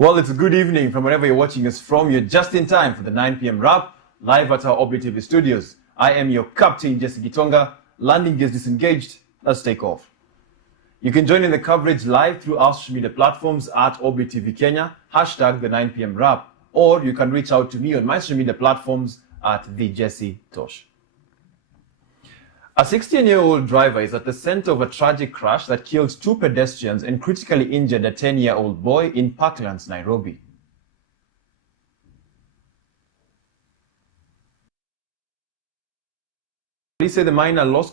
Well, it's a good evening from wherever you're watching us from. You're just in time for the 9 p.m. wrap, live at our Obi TV studios. I am your captain, Jesse Gitonga. Landing gears disengaged. Let's take off. You can join in the coverage live through our social media platforms at Obi TV Kenya, hashtag the 9 p.m. wrap, or you can reach out to me on my social media platforms at the Jesse Tosh. A 16-year-old driver is at the center of a tragic crash that killed 2 pedestrians and critically injured a 10-year-old boy in Parklands, Nairobi. Police say the minor lost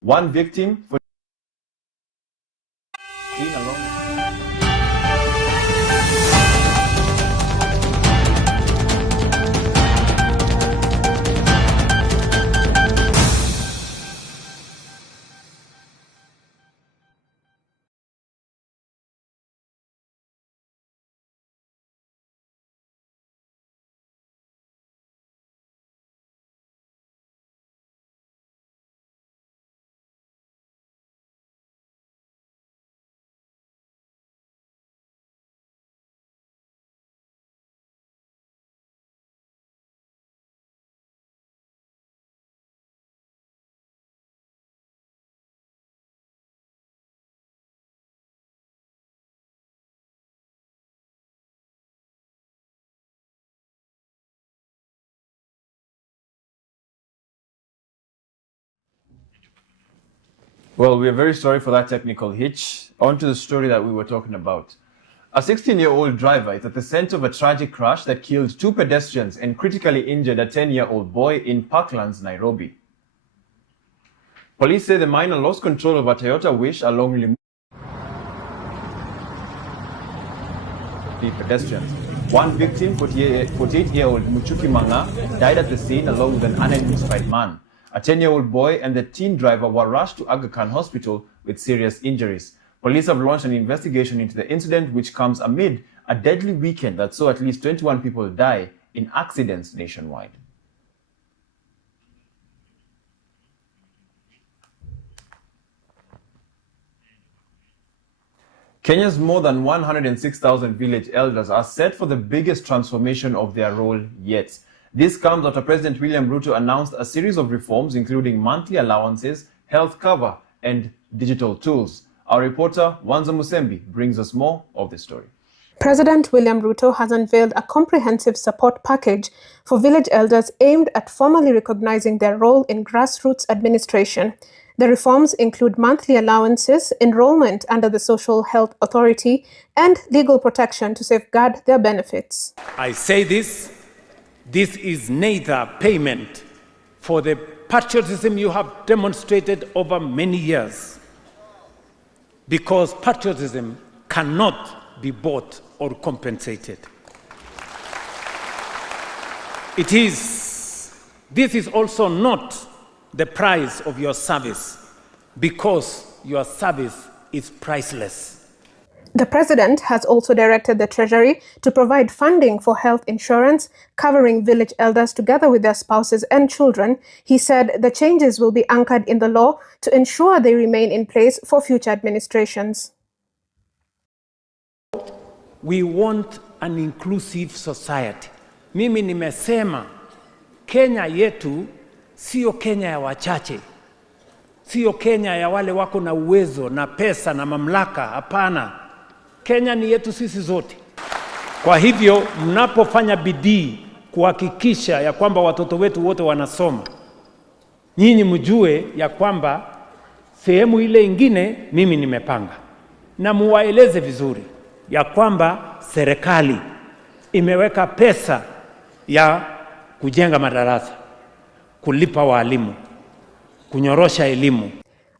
one victim for being alone. Well, we are very sorry for that technical hitch. On to the story that we were talking about. A 16-year-old driver is at the center of a tragic crash that killed 2 pedestrians and critically injured a 10-year-old boy in Parklands, Nairobi. Police say the minor lost control of a Toyota Wish along the pedestrians. One victim, 48-year-old Muchuki Manga, died at the scene along with an unidentified man. A 10-year-old boy and the teen driver were rushed to Aga Khan Hospital with serious injuries. Police have launched an investigation into the incident, which comes amid a deadly weekend that saw at least 21 people die in accidents nationwide. Kenya's more than 106,000 village elders are set for the biggest transformation of their role yet. This comes after President William Ruto announced a series of reforms, including monthly allowances, health cover, and digital tools. Our reporter, Wanza Musembi, brings us more of the story. President William Ruto has unveiled a comprehensive support package for village elders aimed at formally recognizing their role in grassroots administration. The reforms include monthly allowances, enrollment under the Social Health Authority, and legal protection to safeguard their benefits. I say this is neither payment for the patriotism you have demonstrated over many years, because patriotism cannot be bought or compensated. This is also not the price of your service, because your service is priceless. The president has also directed the Treasury to provide funding for health insurance covering village elders together with their spouses and children. He said the changes will be anchored in the law to ensure they remain in place for future administrations. We want an inclusive society. Mimi nimesema Kenya yetu sio Kenya ya wachache, sio Kenya ya wale wako na uwezo na pesa na mamlaka. Hapana, Kenya ni yetu sisi zote. Kwa hivyo mnapofanya bidii kuhakikisha ya kwamba watoto wetu wote wanasoma, nyinyi mjue ya kwamba sehemu ile ingine mimi nimepanga, na muwaeleze vizuri ya kwamba serikali imeweka pesa ya kujenga madarasa, kulipa walimu, kunyorosha elimu.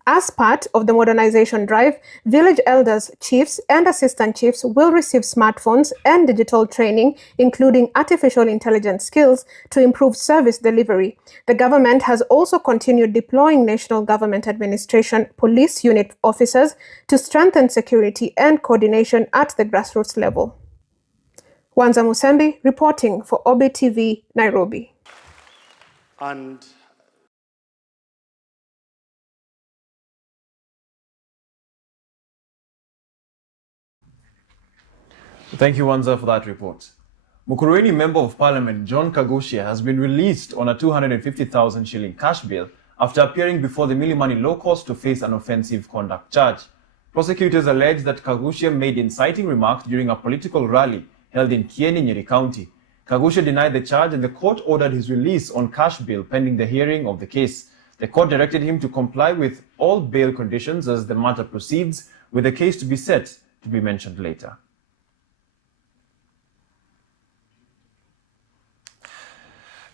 As part of the modernization drive, village elders, chiefs, and assistant chiefs will receive smartphones and digital training, including artificial intelligence skills, to improve service delivery. The government has also continued deploying national government administration police unit officers to strengthen security and coordination at the grassroots level. Wanza Musembi reporting for Obi TV, Nairobi. And Thank you, Wanza, for that report. Mukurweini Member of Parliament John Kagusha has been released on a 250,000 shilling cash bail after appearing before the Milimani Law Court to face an offensive conduct charge. Prosecutors allege that Kagusha made inciting remarks during a political rally held in Kieni, Nyeri County. Kagusha denied the charge and the court ordered his release on cash bail pending the hearing of the case. The court directed him to comply with all bail conditions as the matter proceeds, with the case to be set to be mentioned later.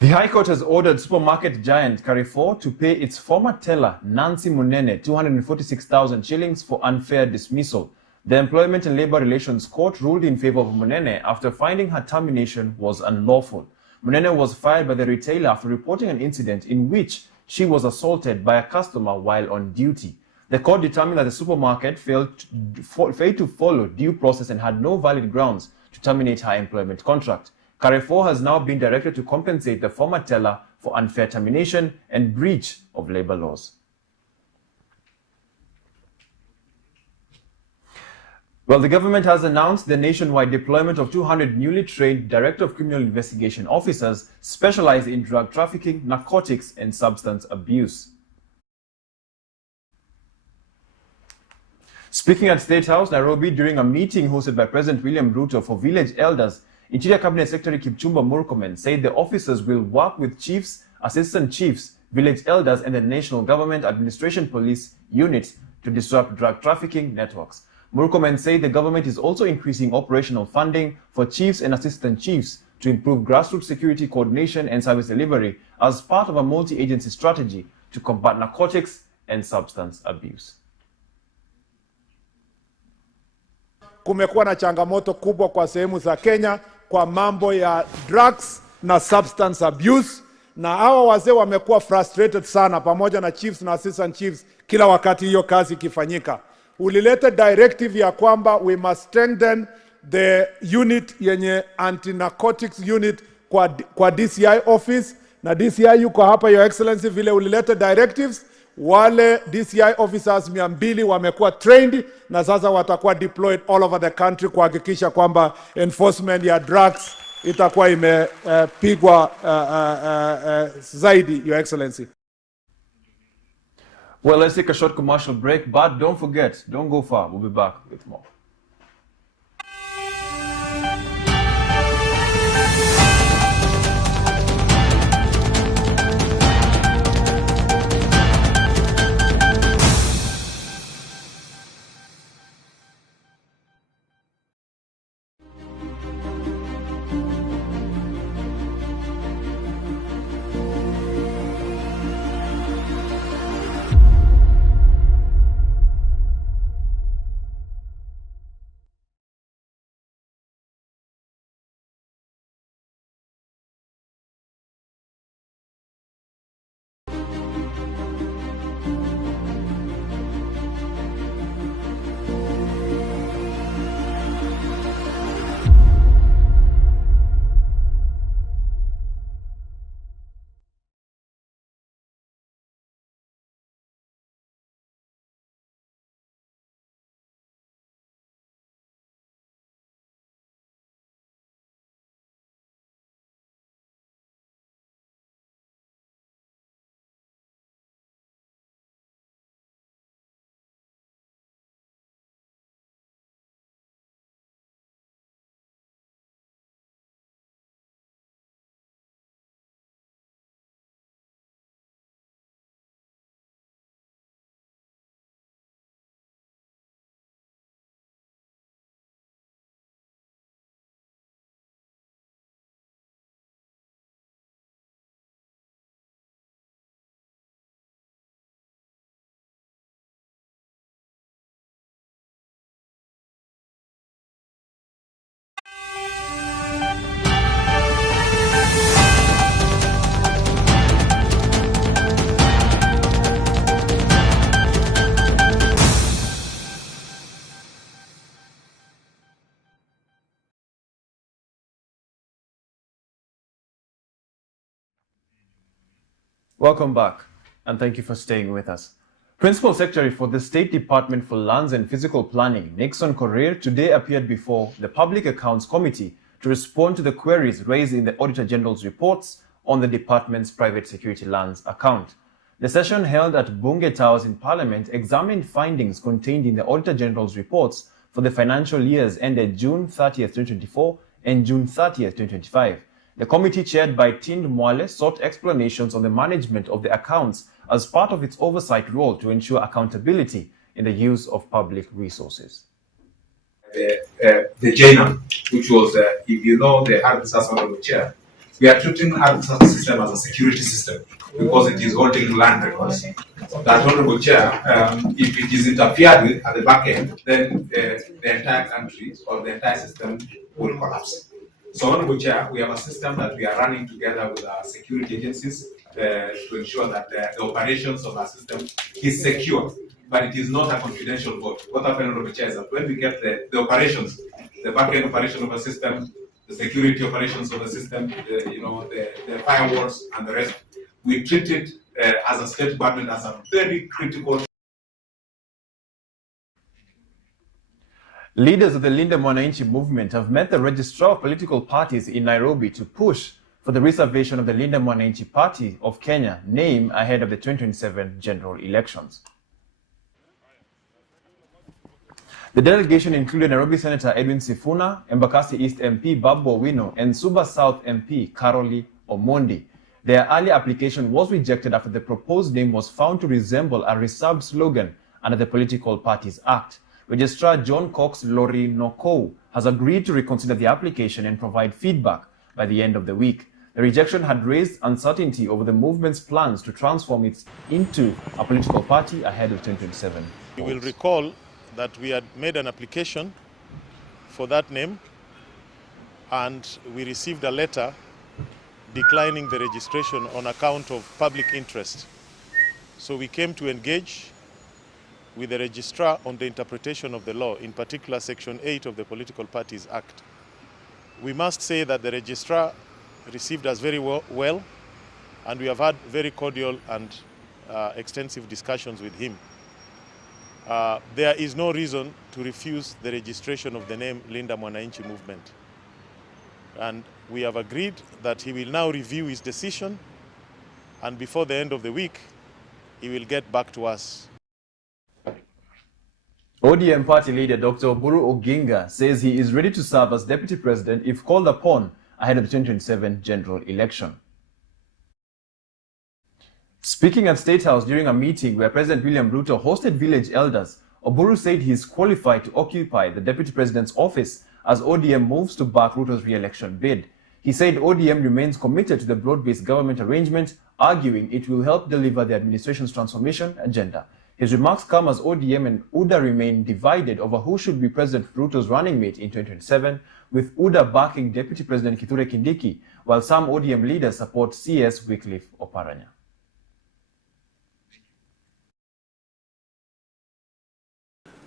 The High Court has ordered supermarket giant Carrefour to pay its former teller, Nancy Munene, 246,000 shillings for unfair dismissal. The Employment and Labor Relations Court ruled in favor of Munene after finding her termination was unlawful. Munene was fired by the retailer after reporting an incident in which she was assaulted by a customer while on duty. The court determined that the supermarket failed to follow due process and had no valid grounds to terminate her employment contract. Carrefour has now been directed to compensate the former teller for unfair termination and breach of labor laws. Well, the government has announced the nationwide deployment of 200 newly trained Director of Criminal Investigation officers specialized in drug trafficking, narcotics, and substance abuse. Speaking at State House, Nairobi, during a meeting hosted by President William Ruto for village elders, Interior Cabinet Secretary Kipchumba Murkomen said the officers will work with chiefs, assistant chiefs, village elders, and the National Government Administration Police Unit to disrupt drug trafficking networks. Murkomen said the government is also increasing operational funding for chiefs and assistant chiefs to improve grassroots security coordination and service delivery as part of a multi-agency strategy to combat narcotics and substance abuse. Kumekuwa na changamoto kubwa kwa sehemu za Kenya kwa mambo ya drugs na substance abuse, na hawa wazee wamekuwa frustrated sana pamoja na chiefs na assistant chiefs kila wakati hiyo kazi ikifanyika. Ulileta directive ya kwamba we must strengthen the unit yenye anti-narcotics unit kwa DCI office, na DCI yuko hapa, Your Excellency, vile ulileta directives, wale DCI officers 200 wamekuwa trained na sasa watakuwa deployed all over the country kuhakikisha kwamba enforcement ya drugs itakuwa imepigwa zaidi, Your Excellency. Well, let's take a short commercial break, but don't forget, don't go far. We'll be back with more. Welcome back, and thank you for staying with us. Principal Secretary for the State Department for Lands and Physical Planning, Nixon Korir, today appeared before the Public Accounts Committee to respond to the queries raised in the Auditor General's reports on the department's private security lands account. The session held at Bunge Towers in Parliament examined findings contained in the Auditor General's reports for the financial years ended June 30th, 2024 and June 30th, 2025. The committee, chaired by Tind Mwale, sought explanations on the management of the accounts as part of its oversight role to ensure accountability in the use of public resources. The JNAM, which was, if you know, the Armed Services Chair, we are treating Armed Services system as a security system because it is holding land records. That Honorable Chair, if it is interfered with at the back end, then the entire country or the entire system will collapse. So, Honorable Chair, we have a system that we are running together with our security agencies to ensure that the operations of our system is secure, but it is not a confidential vote. What happened, Honorable Chair, is that when we get the operations, the back-end operation of the system, the security operations of the system, the firewalls and the rest, we treat it as a state department as a very critical. Leaders of the Linda Mwananchi movement have met the registrar of political parties in Nairobi to push for the reservation of the Linda Mwananchi Party of Kenya name ahead of the 2027 general elections. The delegation included Nairobi Senator Edwin Sifuna, Embakasi East MP Babu Owino, and Suba South MP Carolee Omondi. Their earlier application was rejected after the proposed name was found to resemble a reserved slogan under the Political Parties Act. Registrar John Cox Lori Nokou has agreed to reconsider the application and provide feedback by the end of the week. The rejection had raised uncertainty over the movement's plans to transform it into a political party ahead of 2027. You will recall that we had made an application for that name and we received a letter declining the registration on account of public interest. So we came to engage with the registrar on the interpretation of the law, in particular Section 8 of the Political Parties Act. We must say that the registrar received us very well, and we have had very cordial and extensive discussions with him. There is no reason to refuse the registration of the name Linda Mwananchi Movement. And we have agreed that he will now review his decision, and before the end of the week, he will get back to us. ODM party leader Dr. Oburu Oginga says he is ready to serve as deputy president if called upon ahead of the 2027 general election. Speaking at State House during a meeting where President William Ruto hosted village elders, Oburu said he is qualified to occupy the deputy president's office as ODM moves to back Ruto's re-election bid. He said ODM remains committed to the broad-based government arrangement, arguing it will help deliver the administration's transformation agenda. His remarks come as ODM and UDA remain divided over who should be President Ruto's running mate in 2027, with UDA backing Deputy President Kithure Kindiki, while some ODM leaders support CS Wycliffe Oparanya.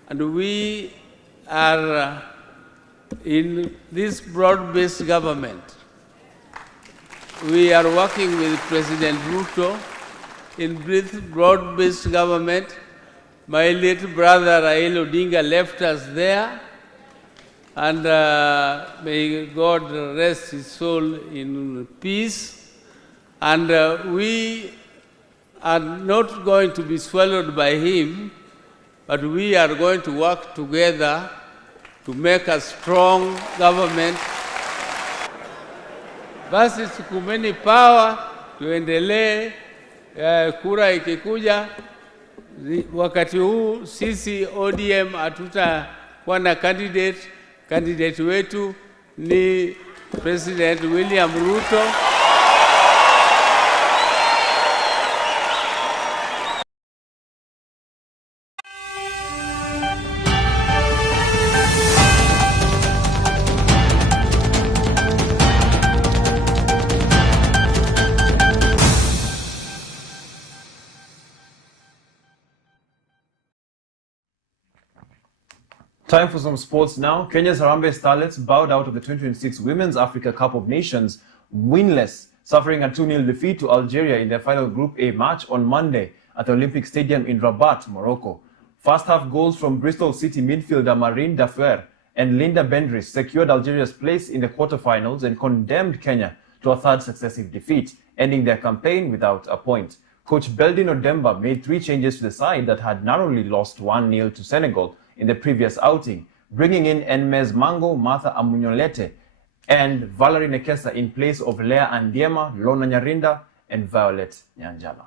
And we are in this broad-based government. We are working with President Ruto in broad-based government. My late brother Raila Odinga left us there, and may God rest his soul in peace. And we are not going to be swallowed by him, but we are going to work together to make a strong government. Basi sukumeni power, tuendelee. Kura ikikuja, wakati huu sisi ODM hatutakuwa na candidate wetu ni President William Ruto. Time for some sports now. Kenya's Harambee Starlets bowed out of the 2026 Women's Africa Cup of Nations winless, suffering a 2-0 defeat to Algeria in their final Group A match on Monday at the Olympic Stadium in Rabat, Morocco. First half goals from Bristol City midfielder Marine Dafer and Linda Bendris secured Algeria's place in the quarterfinals and condemned Kenya to a third successive defeat, ending their campaign without a point. Coach Beldin Odemba made 3 changes to the side that had narrowly lost 1-0 to Senegal in the previous outing, bringing in Enmez Mango, Martha Amunyolete, and Valerie Nekesa in place of Lea Andiema, Lona Nyarinda, and Violet Nyanjala.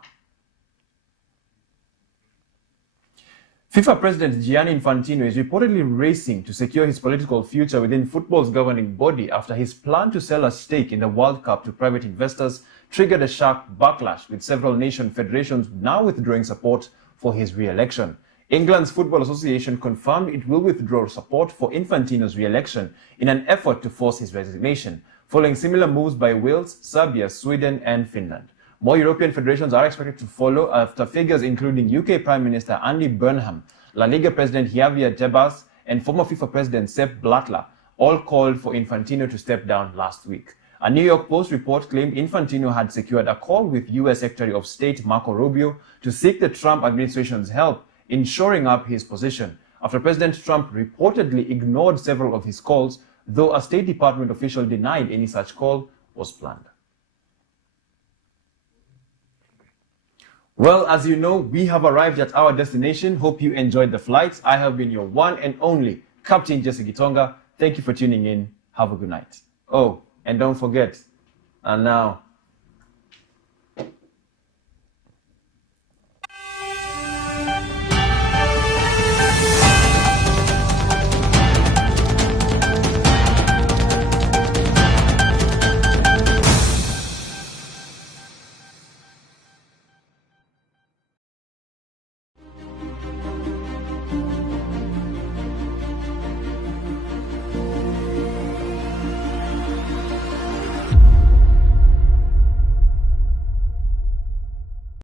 FIFA President Gianni Infantino is reportedly racing to secure his political future within football's governing body after his plan to sell a stake in the World Cup to private investors triggered a sharp backlash, with several nation federations now withdrawing support for his re-election. England's Football Association confirmed it will withdraw support for Infantino's re-election in an effort to force his resignation, following similar moves by Wales, Serbia, Sweden, and Finland. More European federations are expected to follow after figures including UK Prime Minister Andy Burnham, La Liga President Javier Tebas, and former FIFA President Sepp Blatter all called for Infantino to step down last week. A New York Post report claimed Infantino had secured a call with US Secretary of State Marco Rubio to seek the Trump administration's help in shoring up his position, after President Trump reportedly ignored several of his calls, though a State Department official denied any such call was planned. Well, as you know, we have arrived at our destination. Hope you enjoyed the flight. I have been your one and only Captain Jesse Gitonga. Thank you for tuning in. Have a good night. Oh, and don't forget, and now